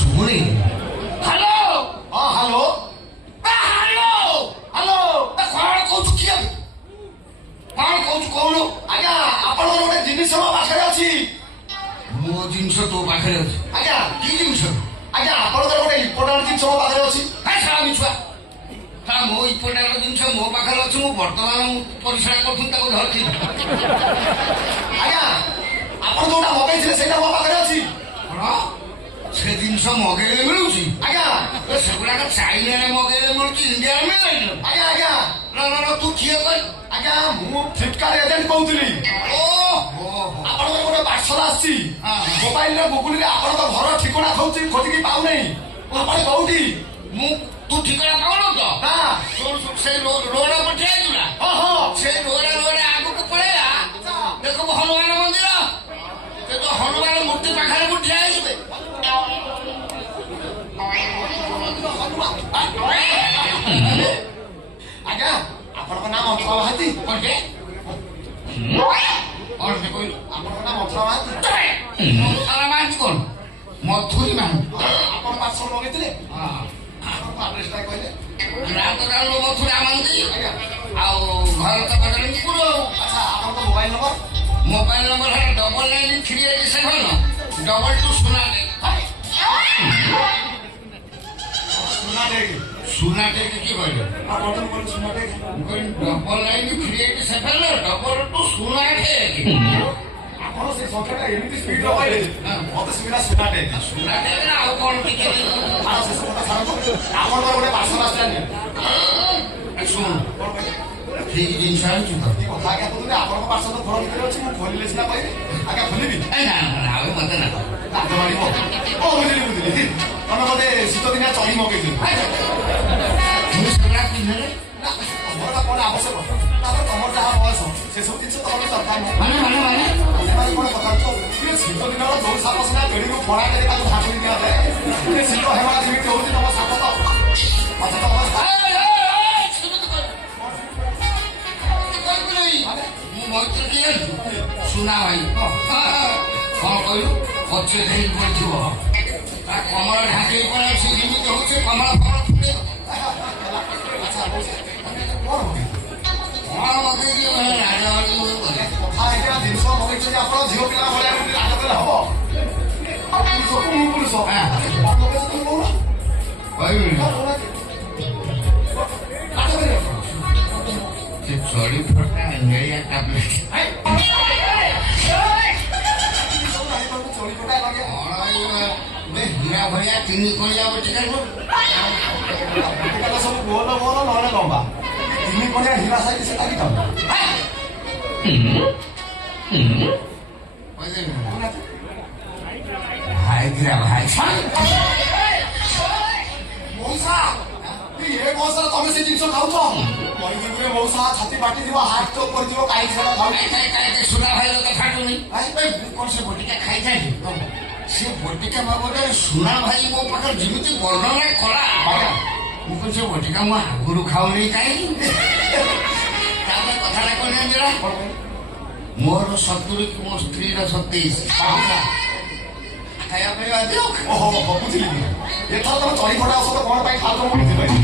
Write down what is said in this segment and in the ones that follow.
ଶୁଭୁନି। ହ୍ୟାଲୋ ହଁ hello hello hello କଣ କହୁଛୁ କିଏ କଣ କହୁଛୁ କହୁନୁ? ଆଜ୍ଞା ଆପଣଙ୍କର ଗୋଟେ ଜିନିଷ ମୋ ପାଖରେ ଅଛି। ମୋ ଜିନିଷ ତୋ ପାଖରେ ଅଛି? ଆଜ୍ଞା କି ଜିନିଷ? ଆଜ୍ଞା ଆପଣଙ୍କର ଗୋଟେ ଇମ୍ପୋର୍ଟାଣ୍ଟ ଜିନିଷ ମୋ ପାଖରେ ଅଛି। ମିଛୁଆ ମୋ ଇମ୍ପୋର୍ଟାଣ୍ଟ ଜିନିଷ ମୋ ପାଖରେ ଅଛି। ମୁଁ ବର୍ତ୍ତମାନ ପରିଶ୍ରା କରୁଥିଲି ତାକୁ ଧରିଥିଲି। ଆଜ୍ଞା ଆପଣ ଯୋଉଟା ମଗେଇଥିଲେ ସେଇଟା ମୋ ପାଖରେ ଅଛି। କଣ ସେ ଜିନିଷ ମଗେଇଲେ ମିଳୁଛି? ଆଜ୍ଞା ସେଗୁଡାକ ଚାଇନାରେ ମଗେଇଲେ ମିଳୁଛି, ଇଣ୍ଡିଆରେ ମିଳିଲାନି। ଆଜ୍ଞା ଆଜ୍ଞା ତୁ କିଏ କହିଲୁ? ଆଜ୍ଞା ମୁଁ ଫ୍ଲିପକାର୍ଟ ଏଜେଣ୍ଟ କହୁଥିଲି। ଆପଣଙ୍କର ଗୋଟେ ପାର୍ସଲ ଆସିଛି। ମୋବାଇଲରେ ଗୁଗୁଲରେ ଆପଣଙ୍କ ଘର ଠିକଣା ଖୋଜିକି ପାଉନେଇ। ଆପଣ କୋଉଠି? ତୁ ଠିକଣା ପାଉନ ତ? ନା ସେଇ ରୋଡ ଉପରେ ଠିଆ ହେଇଛୁ ନା? ସେଇ ରୋଡ ଆଗକୁ ପଳେଇବା, ଦେଖବୁ ହନୁମାନ ମନ୍ଦିର। ସେ ତ ହନୁମାନ ମୂର୍ତ୍ତି ପାଖରେ ମୁଁ ଠିଆ ହେଇଯିବେ। ଆଜ୍ଞା ଆପଣଙ୍କ ନାଁ ମନ୍ଥୁଆ ମହାନ୍ତି? କହିଲେ ଆପଣଙ୍କ ନାଁ ମନ୍ଥୁଆ ମହାନ୍ତି? ମହାନ୍ତି କଣ? ମଥୁରୀ ମହାନ୍ତି। ଆପଣ ପାର୍ସଲ ମଗେଇଥିଲେ? ଆଡ୍ରେସଟା କହିଲେ? ମଥୁରା ମହାନ୍ତି ଆଉ ଘର ତ ବଦଳପୁର। ଆଚ୍ଛା ଆପଣଙ୍କ ମୋବାଇଲ ନମ୍ବର? ମୋବାଇଲ ନମ୍ବର ହେଲା 993887 ସୁନା ଟେକ୍ କିଏ କହିଲେ? 993887 ସୁନା ଟେକ୍। ଆପଣ ସେ ସଂଖ୍ୟାଟା ଏମିତି ସ୍ପିଡ୍ କହିଲେ ମତେ ସୁବିଧା ସୁନା ଟେକ୍ ନା ଆଉ କଣ ଟିକେ ଆପଣଙ୍କର ଗୋଟେ ପାର୍ସଲ ଆସିଲାନି। ଶୁଣ ଠିକ ଜିନିଷ ଆଣିଛୁ ତ? କଥା ଆଜ୍ଞା କହୁଥିଲେ ଆପଣଙ୍କ ପାର୍ସଲ ଘର ଭିତରେ ଅଛି, ମୁଁ ଖୋଲିଲେ ସିନା କହିବି। ଆଜ୍ଞା ଖୋଲିବି? ଆଉ ମତେ ନା ବୁଝିଲି ତମେ ବୋଧେ ଶୀତ ଦିନିଆ ଚଢି ମଗେଇଥିଲି। ତମର କଣ ଆବଶ୍ୟକ? ତାପରେ ତମର ଯାହା ବୟସ ସେସବୁ ଜିନିଷ ତମର ଦରକାର ନାହିଁ। କଣ କଥା ଶୀତ ଦିନର ଯୋଉ ସାପ ସିନା ବେଡିକୁ ଫଳା କରି ତାକୁ ଝାঁକୁରି ଦିଆଯାଏ, ଶୀତ ହେବା ଯେମିତି ହଉଛି ତମ ସାପ ତ ଅବସ୍ଥା। ସୁନା ଭାଇ କଣ କହିଲୁ? ପଛେ ଦେଇ ପଡିଥିବ ତା କମଳ ଢାଙ୍କେଇ ପଳେଇ ସେ ଯେମିତି ହଉଛି କମଳ କଣ ମଗେଇ ଦିଅ ଜିନିଷ ମଗେଇଛନ୍ତି ଆପଣ ଝିଅ ପିଲା ଭଳିଆ ରାଜ କଲେ ହବ? ମୁଁ ପୁରୁଷ ସେ ଚଳି ଫଟା ନେଳିଆ ଟାବଲେଟ ହୀରା ଭଳିଆ ତିନି କଳିଆ ବଟିକା ସବୁ ଗୋଲ ଗୋଲ ନହେଲେ ଲମ୍ବା। ତିନି କଳିଆ ହୀରା ସାଇଜ ସେଟା କି ତମେ ସେ ଜିନିଷ ଖାଉଛ? ମଉସା ଛାତି ବାଟିଯିବ, ହାର୍ଟ ଚୋକ୍ କରିଯିବ। କାହିଁକି ସୁନା ଭାଇ ତ ଖାଟୁନି କଣ ସେ ବଟିକା ଖାଇଥାନ୍ତି? ସେ ବଟିକା ବାବଦରେ ସୁନା ଭାଇ ମୋ ପାଖରେ ଯେମିତି ବର୍ଣ୍ଣନା କଲା, ମୁଁ କହିଲି ସେ ବଟିକା ମୁଁ ଆଗରୁ ଖାଉନି କାହିଁକି? ତାପରେ କଥାଟା କଣ ଜାଣିଲା? ମୋର 70 କି ମୋ ସ୍ତ୍ରୀର 27। ଖାଇବା ପିଇବା ଦିଅ। ବୁଝିଲି। ଏଥର ତମେ ଚଳି ଫଟା ଔଷଧ କଣ ପାଇଁ ଖାଉଛ ମୁଁ ବୁଝିପାରିଲି।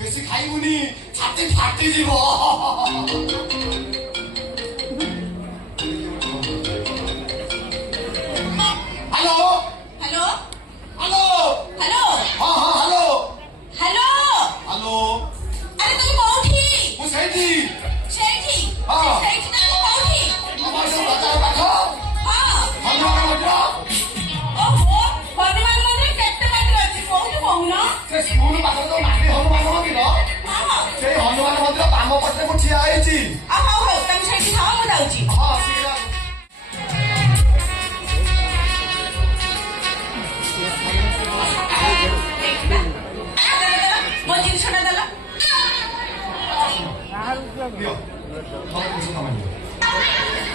ବେଶୀ ଖାଇବୁନି, ଛାତି ଫାଟିଯିବ। ହ୍ୟାଲୋ ହ୍ୟାଲୋ ହ୍ୟାଲୋ ହ୍ୟାଲୋ ହଁ ହଁ ହ୍ୟାଲୋ ହ୍ୟାଲୋ ହ୍ୟାଲୋ। ଆରେ ତମେ କୋଉଠି? ମୁଁ ସେଇଠି ସେଇଠି ହଁ ସେଇଠି ନା କୋଉଠି? ଆମର ଯୋଉ ବଜାର ପାଖ ହନୁମାନ ମନ୍ଦିର। ଓହୋ ହନୁମାନ ମନ୍ଦିର କେତେ ବାଟରେ ଅଛି? କୋଉଠି କହୁନ? ସେ ସ୍କୁଲ ପାଖରେ ଯୋଉ ନାଲି ହନୁମାନ ମନ୍ଦିର, ସେଇ ହନୁମାନ ମନ୍ଦିର ବାମ ପଟରେ ମୁଁ ଠିଆ ହେଇଛି। ହଉ ହଉ ତମେ ସେଇଠି ଥାଅ, ମୁଁ ଯାଉଛି। ହଁ ମୋ ଜିନିଷଟା ଦେଲ।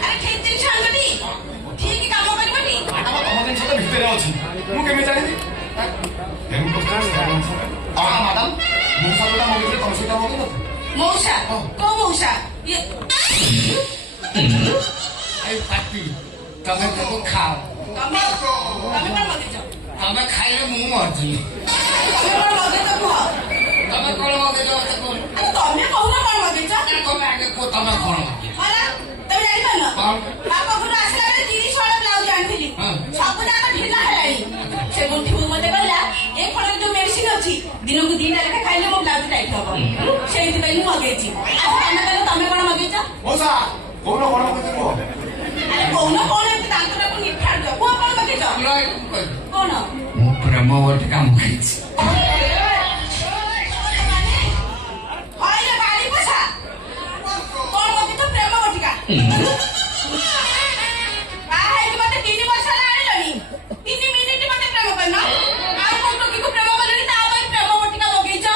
ଆରେ ଠିକ ଜିନିଷ ଆଣିବନି, ଠିକ କାମ କରିବନି। ତମ ଜିନିଷ ତ ଭିତରେ ଅଛି, ମୁଁ କେମିତି ଜାଣିବି? ମ୍ୟାଡାମ ମଉସା ଯୋଉଟା ମଗେଇଥିଲେ ତମ ସେଇଟା ମଗେଇ ନଥିଲି? ମଉସା କୋଉ ମଉସା? ପାଟି ତମେ ତାକୁ ଖାଅ। ତମେ କଣ ମଗେଇଛ? ତମେ ଖାଇଲେ ମୁଁ ମରିଯିବି। ତମେ କଣ ମଗେଇଛ କୁହ? ତମେ କଣ ମଗେଇଛ ମତେ କୁହ? ତମେ କହୁନ କଣ ମଗେଇଛ? ତମେ ଆଗେ କୁହ ତମେ କଣ ମଗେଇଛ? ତମେ ଜାଣିପାରୁନ? ବାପା ଘରୁ ଆସିଲା ବେଳେ 30 ହଳ ବ୍ଲାଉଜ ଆଣିଥିଲି, ସବୁ ଯାକ ଢିଲା ହେଲାଣି। ସେ ଗୁଣ୍ଠି ବୋଉ ମତେ କହିଲା ଏ ଫଳରେ ଯୋଉ ମେଡିସିନ ଅଛି ଦିନକୁ 2ଟା ଲେଖା ଖାଇଲେ ମୋ ବ୍ଲାଉଜ ଟାଇଟ୍ ହବ, ସେଇଥିପାଇଁ ମୁଁ ମଗେଇଛି। ତମେ କହିଲ ତମେ କଣ ମଗେଇଛ? ମଉସା କହୁନ କଣ ମଗେଇଛ କୁହ? ଆରେ କହୁନ କଣ ଏମିତି ଦାନ୍ତଟାକୁ ନିଫାଡୁଛ? କୁହ କଣ ମଗେଇଛ? କଣ? ମୁଁ ପ୍ରେମ ବଟିକା ମଗେଇଛି। ବାହା ହେଇକି ମତେ 3 ବର୍ଷ ହେଲା ଆଣିଲଣି, 3 ମିନିଟ ମତେ ପ୍ରେମ କରିନ, ଆଉ କୋଉ ଟୋକିକୁ ପ୍ରେମ କଲଣି ତା ପାଇଁ ପ୍ରେମ ବଟିକା ମଗେଇଛ?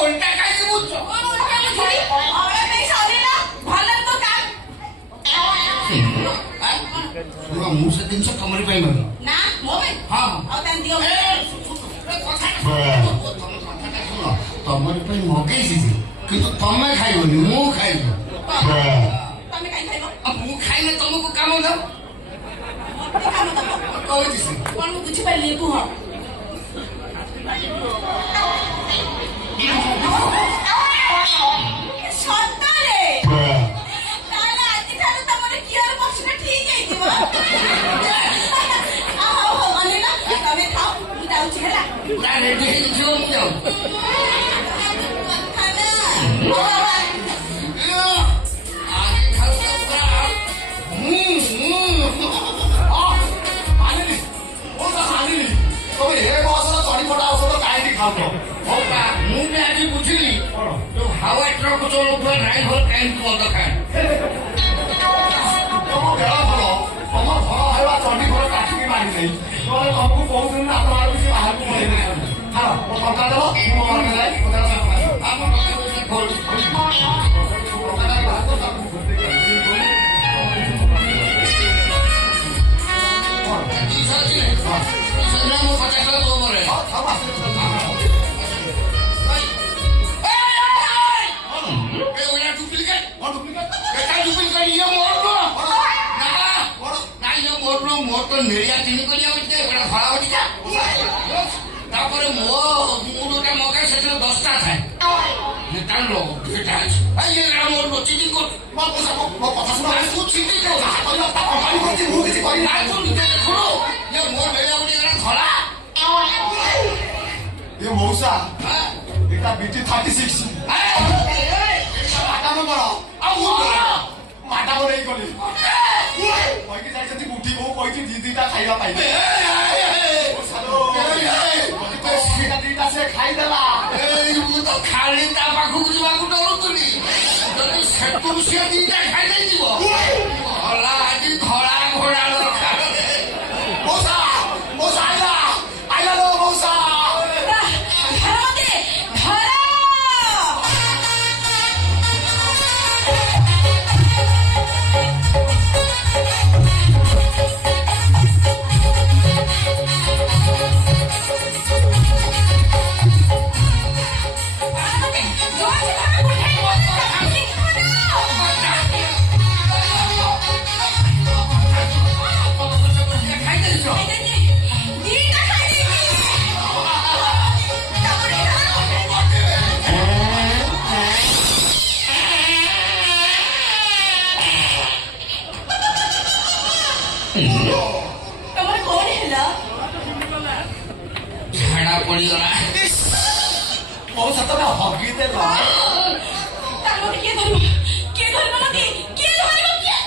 ଓଲଟା କାହିଁକି ବୁଝୁଛ? ଭଲ ତ ମୁଁ ସେ ଜିନିଷ ତମରି ପାଇଁ ମଗେଇ ନା ମୋ ପାଇଁ। ହଁ ଆଉ ତାହେଲେ ଦିଅ। ତମରି ପାଇଁ ମଗେଇଛି ଯେ, କିନ୍ତୁ ତମେ ଖାଇବନି ମୁଁ ଖାଇବି। ତମେ କାଇଁ ଖାଇବ? ମୁଁ ଖାଇଲେ ତମକୁ କାମ ଦବ। କାମ ଦବ କହୁଛି ସେ କଣ ମୁଁ ବୁଝିପାରିଲି କୁହ। ସତରେ ତାହେଲେ ଆଜିଠାରୁ ତମର କିଆର ପଛରେ ଠିକ ହେଇଯିବ। ହଉ ଅନିଲ ତମେ ଖାଅ, ମୁଁ ଯାଉଛି ହେଲା। ପୁରା ରେଡି ହେଇକି ଥିବ ମୁଁ ଯାଉଛି। ମୁଁ ବି ଆଜି ବୁଝିଲି ଯୋଉ ହାୱା ଟ୍ରକ୍ ଚଳଉଥିବା ଡ୍ରାଇଭର କାହିଁକି ମଦ ଖାଏ। ତମ ଦେହ ଭଲ, ତମ ଘର ହେବା ଚଣ୍ଡି ଘର କାଠିକି ମାରିନେଇ, ନହେଲେ ତମକୁ କହୁଥିଲି ନା ଆପଣ କିଛି ବାହାରକୁ ପଳେଇବେ। ହଁ ମୋ ଟଙ୍କା ଦେବ, ମୁଁ ମୋ ଘରକୁ ଯାଇ ମୁଁ 50 ଟଙ୍କା ଦବ ମୋର। ମୋର ତ ନେଳିଆ ଚିନି କରିବା ଉଚିତ, ଏଗୁଡ଼ା ଧଳା ବଟିକା। ତାପରେ ମୁଁ ଯୋଉଟା ମଗାଏ ସେଥିରେ 10ଟା ଥାଏ। ତାର ସେଟା ଅଛି ମୋର ଚିନି ମୋ କଥା ଶୁଣ, ତୁ ଚିନି ମୁଁ କିଛି କରିନି। ଦେଖୁନୁ ମୋ ନେଳିଆ ବଟିକା ଧଳା। ଏ ମଉସା ଏଟା ବିଟି 36 ମାଡାମ କର ଆଉ ମାଡାମ ନେଇ ଗଲି କହିକି ଯାଇଛନ୍ତି ବୁଢୀ ବୋଉ କହିଛି 2ଟା ଖାଇବା ପାଇଁ। ଦିଟା ସେ ଖାଇଦେଲା। ମୁଁ ତ ଖାଲି ତା ପାଖକୁ ଯିବାକୁ ଡରୁଥିଲି, ଯଦି ସେଠୁ ସିଏ 2ଟା ଖାଇଦେଇଯିବ ଗଲା ଆଜି ଧଳା ଘୋଡ଼ା ଦରକାର। ମଉସା ମଉସା ଆଇଲା ଆଇଲା ଲୋ ମଉସା। ତମର କଣ ହେଲା? ଝାଡ଼ା ପଡ଼ିଗଲା। ମଉସା ତମେ ହଗି ଦେଲ। ତାଙ୍କୁ କିଏ ଧରିବ? କିଏ ଧରିବ? କିଏ ଧରିବ? କିଏ?